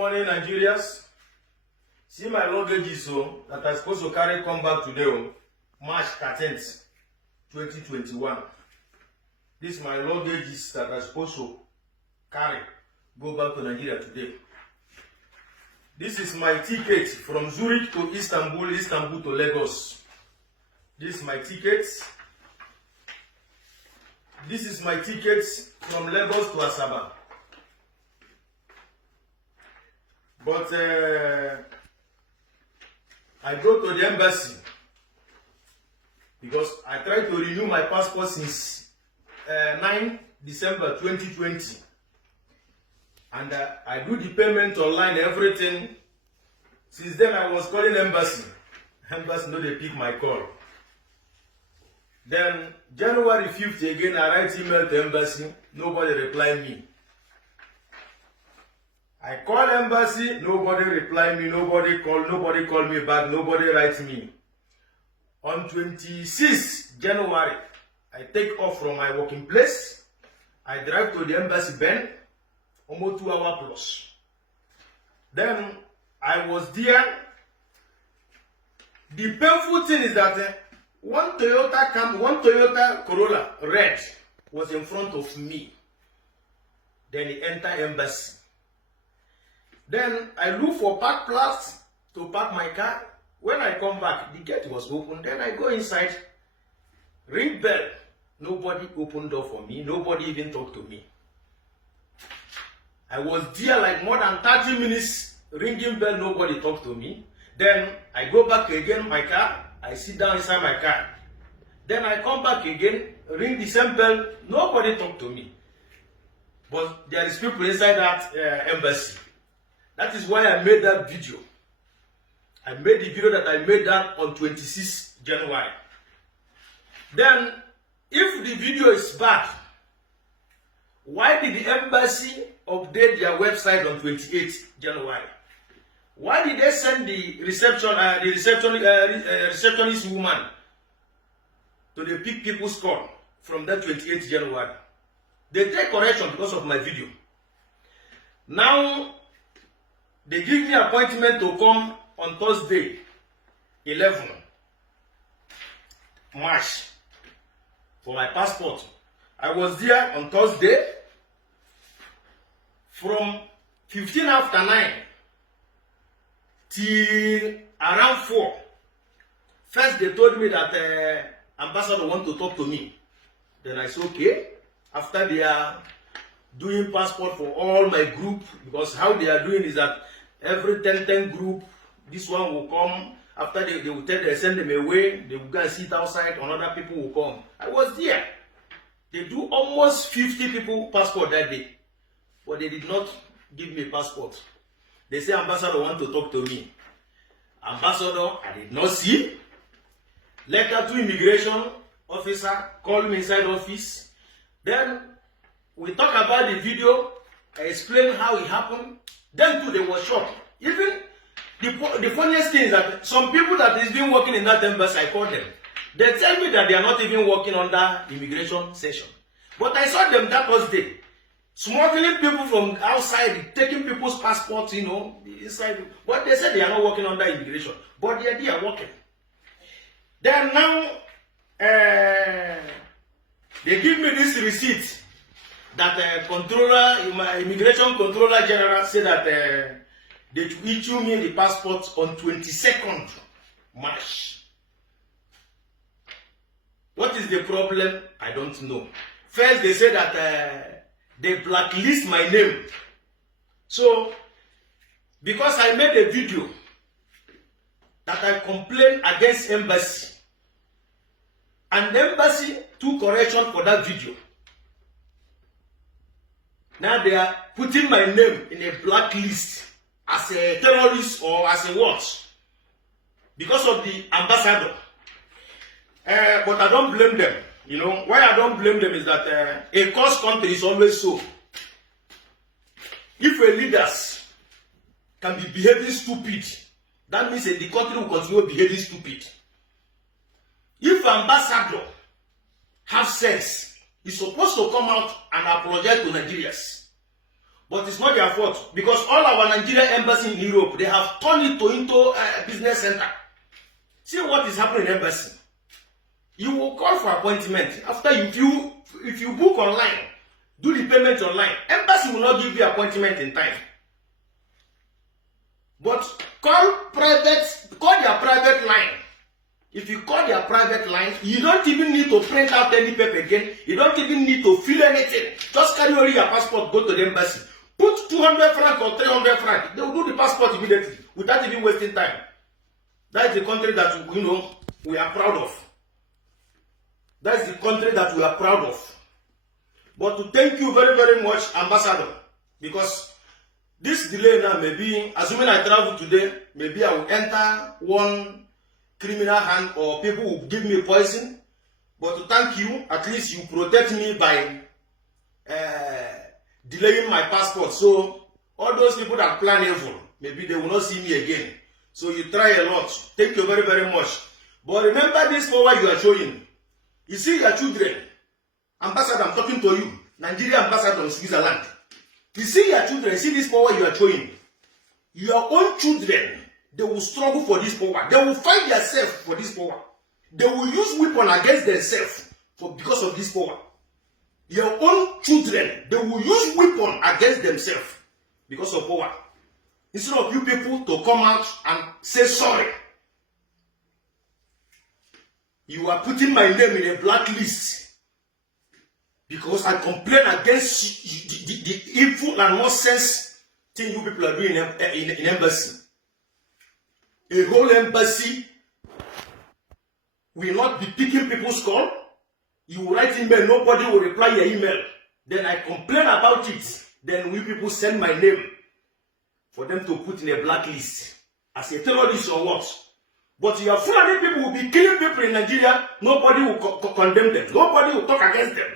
Morning, Nigerians. See my luggage that I'm supposed to carry come back today, March 13th, 2021. This is my luggage that I'm supposed to carry go back to Nigeria today. This is my ticket from Zurich to Istanbul, Istanbul to Lagos. This is my ticket. This is my ticket from Lagos to Asaba. But I go to the embassy because I tried to renew my passport since 9 December 2020. And I do the payment online, everything. Since then, I was calling embassy. Embassy no, they pick my call. Then January 5th again, I write email to embassy. Nobody reply me. I call embassy, nobody reply me, nobody call me back, nobody write me. On 26th January, I take off from my working place. I drive to the embassy Ben, almost 2 hours plus. Then I was there. The painful thing is that one Toyota Corolla red was in front of me. Then he entered embassy. Then I look for park place to park my car. When I come back, the gate was open. Then I go inside, ring bell. Nobody opened door for me. Nobody even talked to me. I was there like more than 30 minutes, ringing bell. Nobody talked to me. Then I go back again, my car. I sit down inside my car. Then I come back again, ring the same bell. Nobody talked to me. But there is people inside that embassy. That is why I made that video. I made the video that I made that on 26 January. Then, if the video is bad, why did the embassy update their website on 28 January? Why did they send the receptionist woman to the pick people's call from that 28 January? They take correction because of my video. Now, they give me appointment to come on Thursday, 11 March, for my passport. I was there on Thursday from 15 after 9 till around 4. First, they told me that ambassador want to talk to me. Then I said, okay. After they are doing passport for all my group, because how they are doing is that every 10 group, this one will come. After they will send them away, they will go and sit outside, another people will come. I was there. They do almost 50 people passport that day. But they did not give me a passport. They say ambassador want to talk to me. Ambassador, I did not see. Letter to immigration officer, call me inside office. Then we talk about the video. I explain how it happened. Then too, they were shocked. Even the funniest thing is that some people that is been working in that embassy, I call them. They tell me that they are not even working under immigration session. But I saw them that Thursday, smuggling people from outside, taking people's passports, inside. But they said they are not working under immigration. But they are working. Then now, they give me this receipt that immigration controller general said that they issue me the passport on 22nd March. What is the problem? I don't know. First, they say that they blacklist my name. So, because I made a video that I complained against embassy, and the embassy took correction for that video. Now they are putting my name in a blacklist as a terrorist or as a what? Because of the ambassador. But I don't blame them. Why I don't blame them is that a cursed country is always so. If a leaders can be behaving stupid, that means the country will continue behaving stupid. If ambassador have sense, he's supposed to come out and apologize to Nigerians. But it's not their fault because all our Nigerian embassy in Europe, they have turned it into a business center. See what is happening in embassy. You will call for appointment after if you book online, do the payment online. Embassy will not give you appointment in time. But call their private line. If you call their private line, you don't even need to print out any paper again. You don't even need to fill anything. Just carry only your passport, go to the embassy. Put 200 francs or 300 francs. They will do the passport immediately without even wasting time. That is the country that we are proud of. That is the country that we are proud of. But to thank you very, very much, Ambassador, because this delay now maybe, assuming I travel today, maybe I will enter one criminal hand or people will give me poison. But to thank you, at least you protect me by delaying my passport. So all those people that plan evil, maybe they will not see me again. So you try a lot. Thank you very, very much. But remember this power you are showing. You see your children. Ambassador, I'm talking to you. Nigeria ambassador in Switzerland. You see your children, see this power you are showing. Your own children, they will struggle for this power. They will fight themselves for this power. They will use weapon against themselves because of this power. Your own children, they will use weapon against themselves because of power. Instead of you people to come out and say sorry. You are putting my name in a blacklist because I complain against the evil and nonsense thing you people are doing in embassy. A whole embassy will not be picking people's call. You will write email, nobody will reply your email. Then I complain about it. Then we people send my name for them to put in a blacklist as a terrorist or what. But your Fulani people will be killing people in Nigeria. Nobody will condemn them. Nobody will talk against them.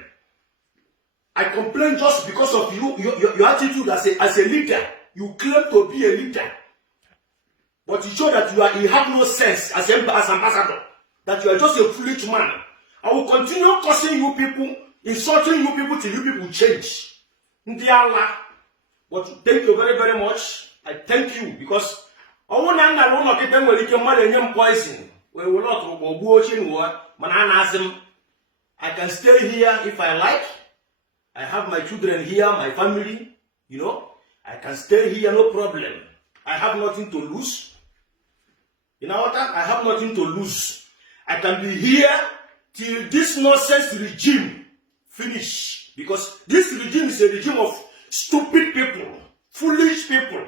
I complain just because of your attitude as a leader. You claim to be a leader. But you show that you have no sense as ambassador. That you are just a foolish man. I will continue cursing you people, insulting you people till you people change. But thank you very, very much. I thank you because I can stay here if I like. I have my children here, my family, I can stay here, no problem. I have nothing to lose. You know what? I have nothing to lose. I can be here till this nonsense regime finish. Because this regime is a regime of stupid people, foolish people.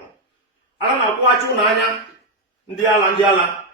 I don't know what you know. Ndiala.